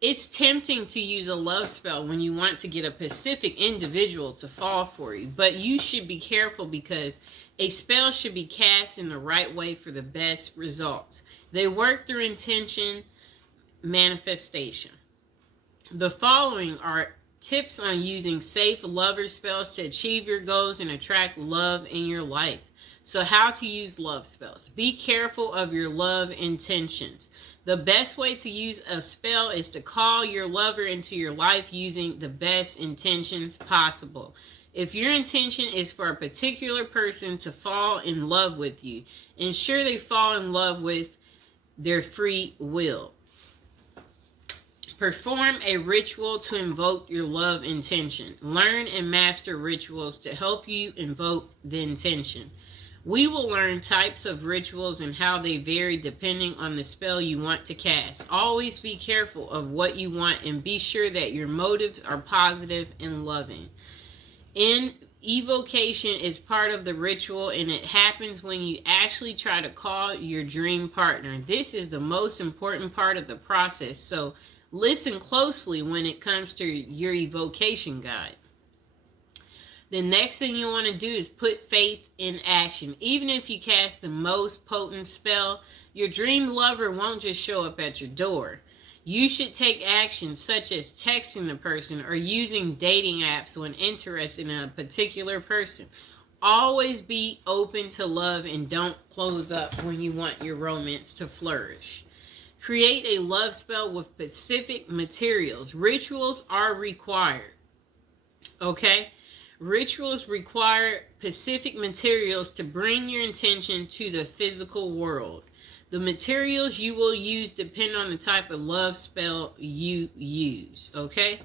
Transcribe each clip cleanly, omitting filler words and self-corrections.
It's tempting to use a love spell when you want to get a specific individual to fall for you, but you should be careful because a spell should be cast in the right way for the best results. They work through intention manifestation. The following are tips on using safe lover spells to achieve your goals and attract love in your life. So, how to use love spells. Be careful of your love intentions. The best way to use a spell is to call your lover into your life using the best intentions possible. If your intention is for a particular person to fall in love with you, ensure they fall in love with their free will. Perform a ritual to invoke your love intention. Learn and master rituals to help you invoke the intention. We will learn types of rituals and how they vary depending on the spell you want to cast. Always be careful of what you want and be sure that your motives are positive and loving. Evocation is part of the ritual, and it happens when you actually try to call your dream partner. This is the most important part of the process, so listen closely when it comes to your evocation guide. The next thing you want to do is put faith in action. Even if you cast the most potent spell, your dream lover won't just show up at your door. You should take action such as texting the person or using dating apps when interested in a particular person. Always be open to love and don't close up when you want your romance to flourish. Create a love spell with specific materials. Rituals are required. Okay? Rituals require specific materials to bring your intention to the physical world. The materials you will use depend on the type of love spell you use, okay?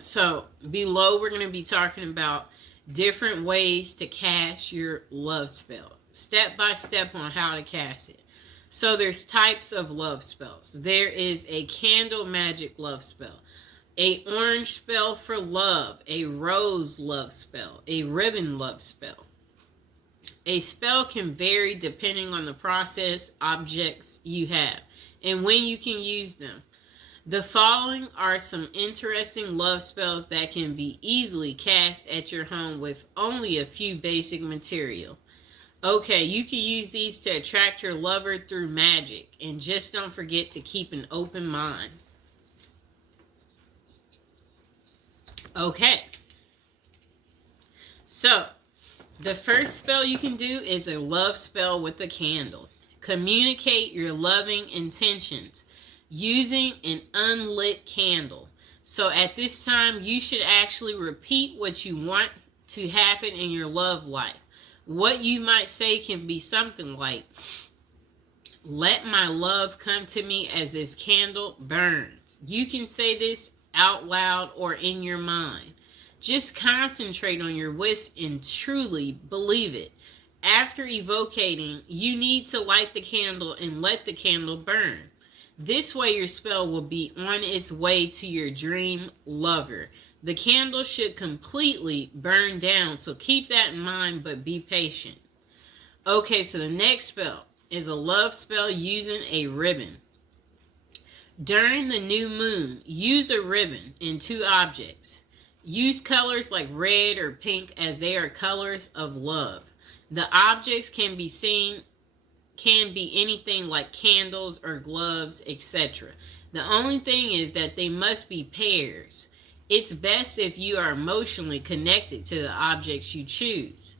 So, below we're going to be talking about different ways to cast your love spell. Step by step on how to cast it. So, there's types of love spells. There is a candle magic love spell. A orange spell for love, a rose love spell, a ribbon love spell. A spell can vary depending on the process, objects you have, and when you can use them. The following are some interesting love spells that can be easily cast at your home with only a few basic material. Okay, you can use these to attract your lover through magic, and just don't forget to keep an open mind. Okay, so the first spell you can do is a love spell with a candle. Communicate your loving intentions using an unlit candle. So at this time, you should actually repeat what you want to happen in your love life. What you might say can be something like, "Let my love come to me as this candle burns." You can say this out loud or in your mind. Just concentrate on your wish and truly believe it. After evocating, you need to light the candle and let the candle burn. This way your spell will be on its way to your dream lover. The candle should completely burn down, so keep that in mind, but be patient. Okay, so the next spell is a love spell using a ribbon. During the new moon, use a ribbon in two objects. Use colors like red or pink as they are colors of love. The objects can be anything like candles or gloves, etc. The only thing is that they must be pairs. It's best if you are emotionally connected to the objects you choose.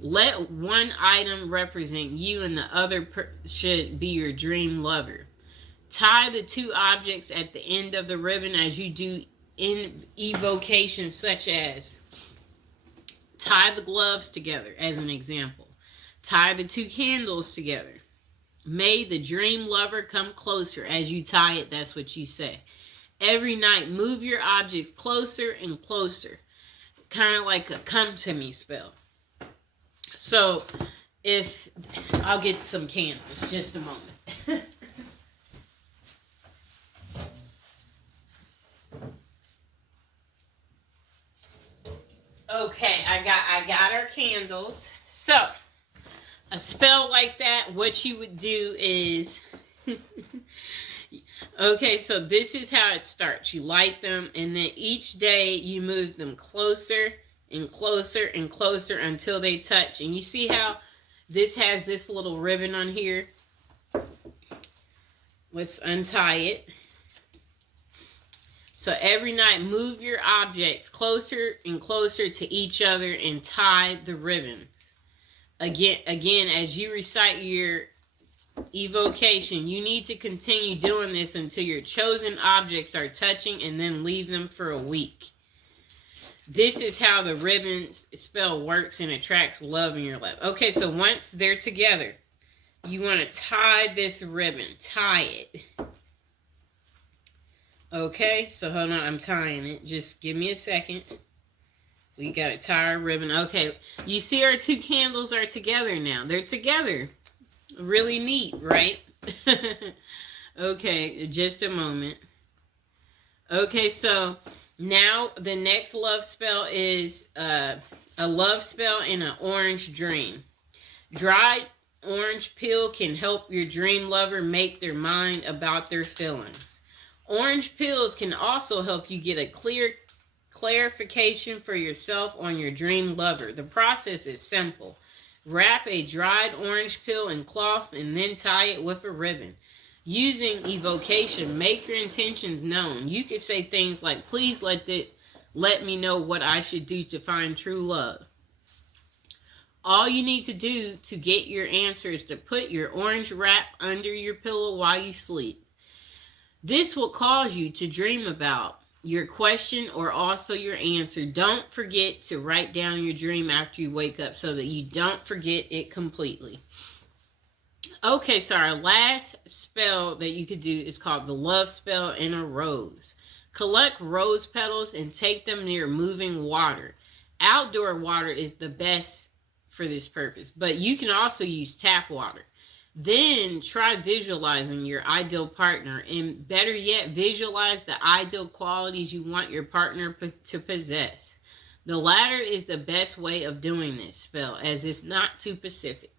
Let one item represent you and the other should be your dream lover. Tie the two objects at the end of the ribbon as you do in evocation, such as tie the gloves together as an example. Tie the two candles together. May the dream lover come closer. As you tie it, that's what you say. Every night, move your objects closer and closer. Kind of like a come to me spell. So, I'll get some candles, just a moment. Okay, I got our candles. So, a spell like that, what you would do is Okay, so this is how it starts. You light them, and then each day you move them closer and closer and closer until they touch. And you see how this has this little ribbon on here? Let's untie it. So every night, move your objects closer and closer to each other and tie the ribbons. Again, as you recite your evocation, you need to continue doing this until your chosen objects are touching, and then leave them for a week. This is how the ribbon spell works and attracts love in your life. Okay, so once they're together, you want to tie this ribbon. Tie it. Okay, so hold on, I'm tying it. Just give me a second. We got to tie our ribbon. Okay, you see our two candles are together now. They're together. Really neat, right? Okay, just a moment. Okay, so now the next love spell is a love spell in an orange dream. Dried orange peel can help your dream lover make their mind about their feelings. Orange peels can also help you get a clear clarification for yourself on your dream lover. The process is simple. Wrap a dried orange peel in cloth and then tie it with a ribbon. Using evocation, make your intentions known. You can say things like, please let me know what I should do to find true love. All you need to do to get your answer is to put your orange wrap under your pillow while you sleep. This will cause you to dream about your question or also your answer. Don't forget to write down your dream after you wake up so that you don't forget it completely. Okay, so our last spell that you could do is called the love spell in a rose. Collect rose petals and take them near moving water. Outdoor water is the best for this purpose, but you can also use tap water. Then try visualizing your ideal partner, and better yet, visualize the ideal qualities you want your partner to possess. The latter is the best way of doing this spell, as it's not too specific.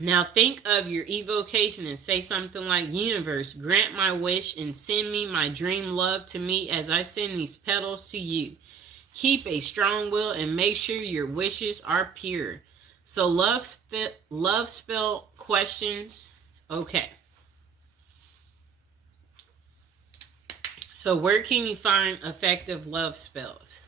Now think of your evocation and say something like, universe, grant my wish and send me my dream love to me as I send these petals to you. Keep a strong will and make sure your wishes are pure. So love spell questions. Okay. So where can you find effective love spells?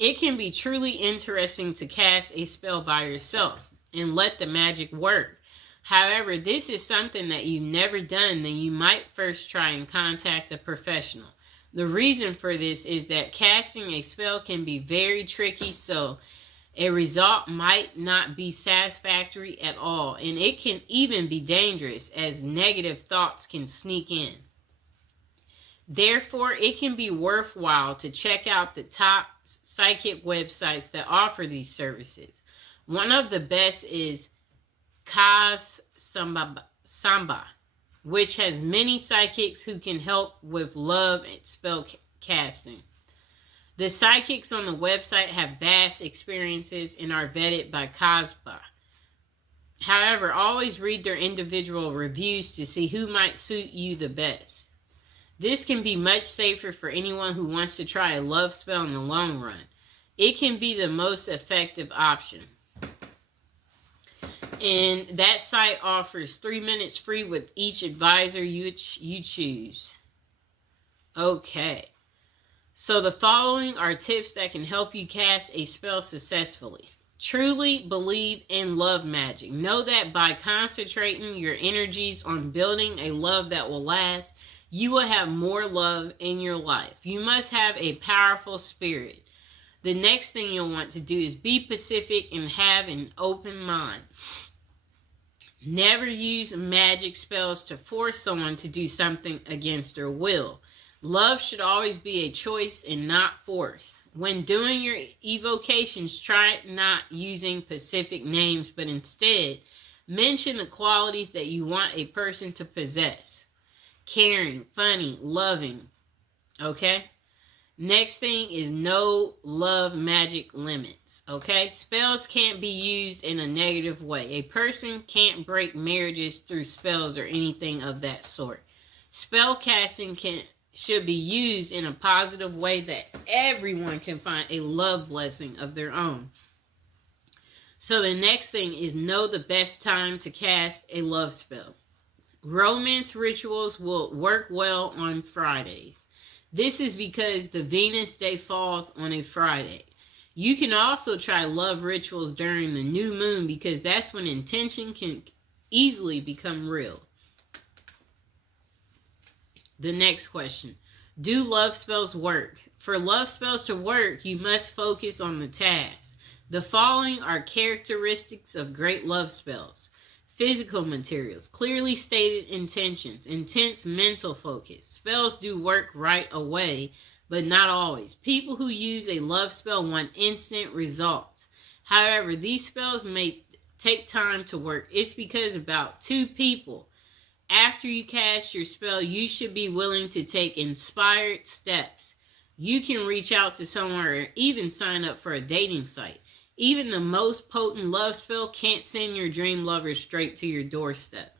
It can be truly interesting to cast a spell by yourself and let the magic work. However, this is something that you've never done, then you might first try and contact a professional. The reason for this is that casting a spell can be very tricky, so a result might not be satisfactory at all, and it can even be dangerous as negative thoughts can sneak in. Therefore, it can be worthwhile to check out the top psychic websites that offer these services. One of the best is Kaz Samba, which has many psychics who can help with love and spell casting. The psychics on the website have vast experiences and are vetted by Kazba. However, always read their individual reviews to see who might suit you the best. This can be much safer for anyone who wants to try a love spell in the long run. It can be the most effective option. And that site offers 3 minutes free with each advisor you choose. Okay. So the following are tips that can help you cast a spell successfully. Truly believe in love magic. Know that by concentrating your energies on building a love that will last, you will have more love in your life. You must have a powerful spirit. The next thing you'll want to do is be pacific and have an open mind. Never use magic spells to force someone to do something against their will. Love should always be a choice and not force. When doing your evocations, try not using specific names, but instead mention the qualities that you want a person to possess. Caring, funny, loving. Okay? Next thing is no love magic limits. Okay? Spells can't be used in a negative way. A person can't break marriages through spells or anything of that sort. Spell casting should be used in a positive way that everyone can find a love blessing of their own. So the next thing is know the best time to cast a love spell. Romance rituals will work well on Fridays. This is because the Venus day falls on a Friday. You can also try love rituals during the new moon because that's when intention can easily become real. The next question. Do love spells work? For love spells to work, you must focus on the task. The following are characteristics of great love spells. Physical materials, clearly stated intentions, intense mental focus. Spells do work right away, but not always. People who use a love spell want instant results. However, these spells may take time to work. It's because about 2 people. After you cast your spell, you should be willing to take inspired steps. You can reach out to someone or even sign up for a dating site. Even the most potent love spell can't send your dream lover straight to your doorstep.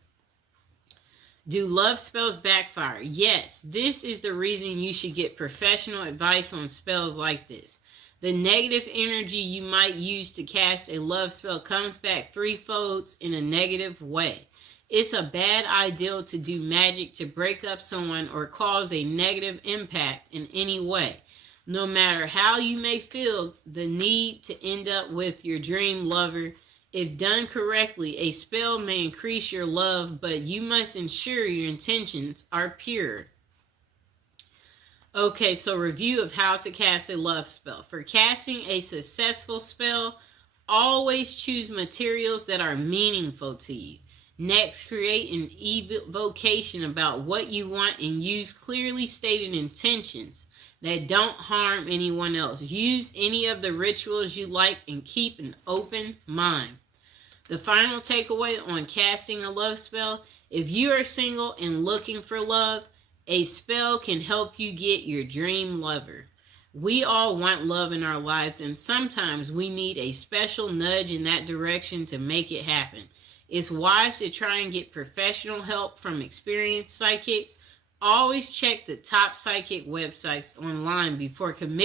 Do love spells backfire? Yes, this is the reason you should get professional advice on spells like this. The negative energy you might use to cast a love spell comes back threefold in a negative way. It's a bad idea to do magic to break up someone or cause a negative impact in any way. No matter how you may feel the need to end up with your dream lover, if done correctly, a spell may increase your love, but you must ensure your intentions are pure. Okay, so review of how to cast a love spell. For casting a successful spell, always choose materials that are meaningful to you. Next, create an evocation about what you want and use clearly stated intentions that don't harm anyone else. Use any of the rituals you like and keep an open mind. The final takeaway on casting a love spell: if you are single and looking for love, a spell can help you get your dream lover. We all want love in our lives, and sometimes we need a special nudge in that direction to make it happen. It's wise to try and get professional help from experienced psychics. Always check the top psychic websites online before committing